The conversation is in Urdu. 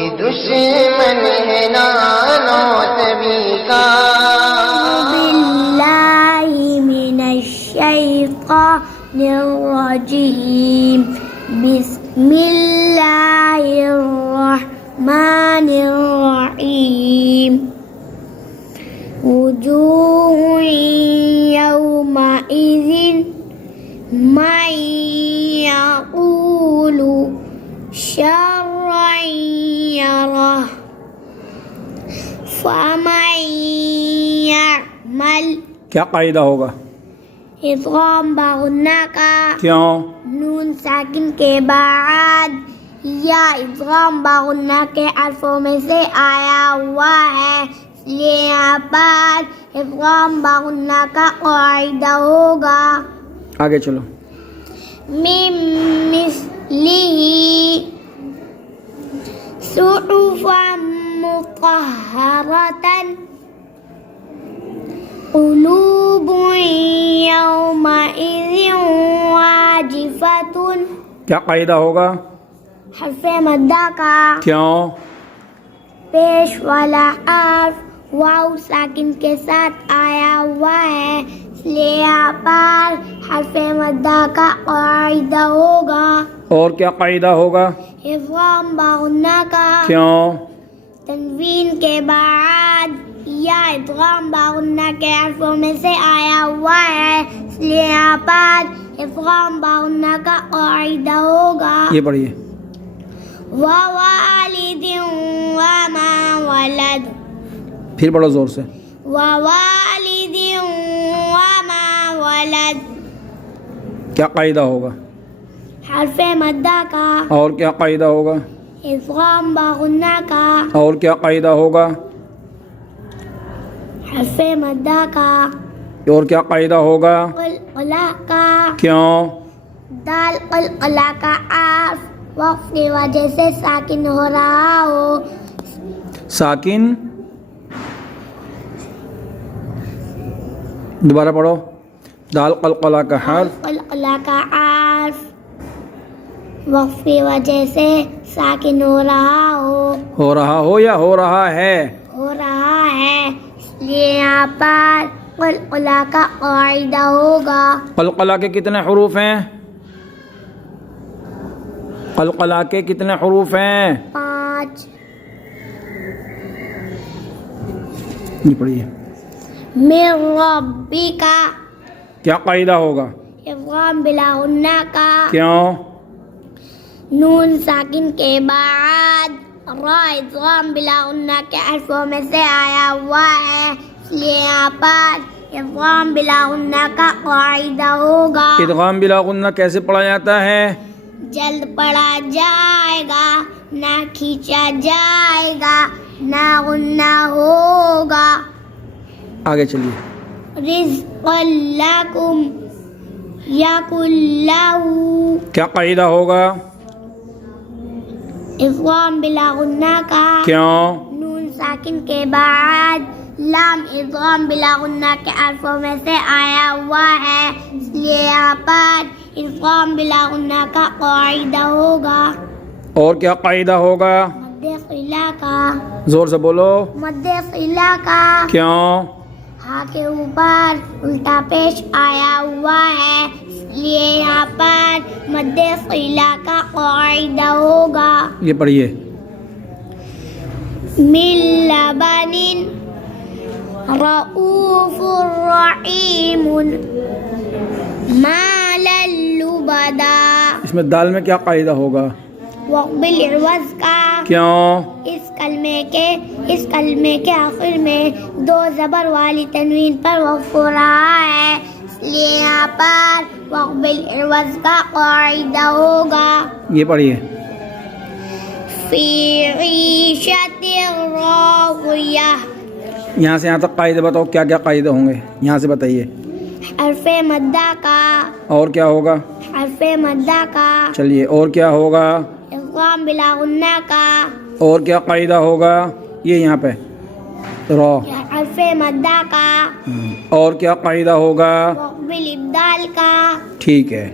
کہ دشمن ہے نانو تبی کا باللہ من الشیطان الرجیم بسم اللہ الرحمن الرحیم وجوہ یومئذ من یقول شرعا یرہ فمن یعمل. کیا قاعدہ ہوگا؟ ادغام باغنا کا کیوں؟ نون ساکن کے بعد یا ادغام باغنا کے حرفوں میں سے آیا ہوا ہے، اس لیے یہاں پر ادغام باغنا کا قاعدہ ہوگا. آگے چلو. من مثلہ صحفا مطہرۃ قلوب یومئذ واجفۃ. کیا قاعدہ ہوگا؟ حرف مدہ کا کیوں؟ پیش والا حرف واو ساکن کے ساتھ آیا ہوا ہے، اس لیے یہاں پر حرف مدہ کا قاعدہ ہوگا. اور کیا قاعدہ ہوگا؟ ادغام باغنا کا کیوں؟ تنوین کے بعد یا ادغام باغنا کے حرفوں میں سے آیا ہوا ہے، اس لیے یہاں پر ادغام باغنا کا قاعدہ ہوگا. یہ پڑھیے. ووالد وما ولد. پھر پڑھو زور سے. ووالد وما ولد. کیا قاعدہ ہوگا؟ حرف مدہ کا اور کیا قاعدہ ہوگا؟ ادغام باغنا کا اور کیا قاعدہ ہوگا؟ حرف مدہ کا اور کیا قاعدہ ہوگا؟ قلقلہ کا کیوں؟ دال قلقلہ کا حرف وقف کی وجہ سے ساکن ہو رہا ہو. ساکن. دوبارہ پڑھو. دال قلقلہ کا حرف قلقلہ کا حرف وقف کی وجہ سے ساکن ہو رہا ہو یا ہو رہا ہے؟ ہو رہا ہے، اس لیے یہاں پر قلقلہ کا قاعدہ ہوگا. قلقلہ کے کتنے حروف ہیں؟ قلقلہ کے کتنے حروف ہیں؟ 5. یہ پڑھیے. من ربک. کیا قاعدہ ہوگا؟ ادغام بلا غنہ کا کیوں؟ نون ساکن کے بعد را ادغام بلا غنہ کے حرفوں میں سے آیا ہوا ہے، اس لیے یہاں پر ادغام بلا غنہ کا قاعدہ ہوگا. ادغام بلا غنہ کیسے پڑھا جاتا ہے؟ جلد پڑھا جائے گا، نہ کھینچا جائے گا، نہ غنہ ہوگا. آگے چلیے. رزق لکم یکن لہ. کیا قاعدہ ہوگا؟ ادغام بلا غنہ کا کیوں؟ نون ساکن کے بعد لام ادغام بلا غنہ کے حرفوں میں سے آیا ہوا ہے، اس لیے یہاں پر ادغام بلا غنہ کا قاعدہ ہوگا. اور کیا قاعدہ ہوگا؟ مد قلہ کا زور سے بولو. مد قلہ کا کیوں؟ ہاں کے اوپر الٹا پیش آیا ہوا ہے، اس لیے یہاں پر مد قلہ کا قاعدہ ہوگا. یہ پڑھیے. من لبن رؤوف رحیم ما للبدا. اس میں دال میں کیا قاعدہ ہوگا؟ وقبل عوض کا کیوں؟ اس کلمے کے آخر میں 2 زبر والی تنوین پر وقف ہو رہا ہے، اس لیے یہاں پر وقبل عوض کا قاعدہ ہوگا. یہ پڑھیے. فی عیشۃ راضیہ. یہاں سے یہاں تک قاعدے بتاؤ، کیا کیا قاعدے ہوں گے یہاں سے بتائیے. حرف مدہ کا اور کیا ہوگا؟ حرف مدہ کا چلیے. اور کیا ہوگا؟ ادغام بلا غنہ کا اور کیا قاعدہ ہوگا؟ یہ یہاں پہ رو. حرف مدہ کا اور کیا قاعدہ ہوگا؟ وقبل ابدال کا. ٹھیک ہے.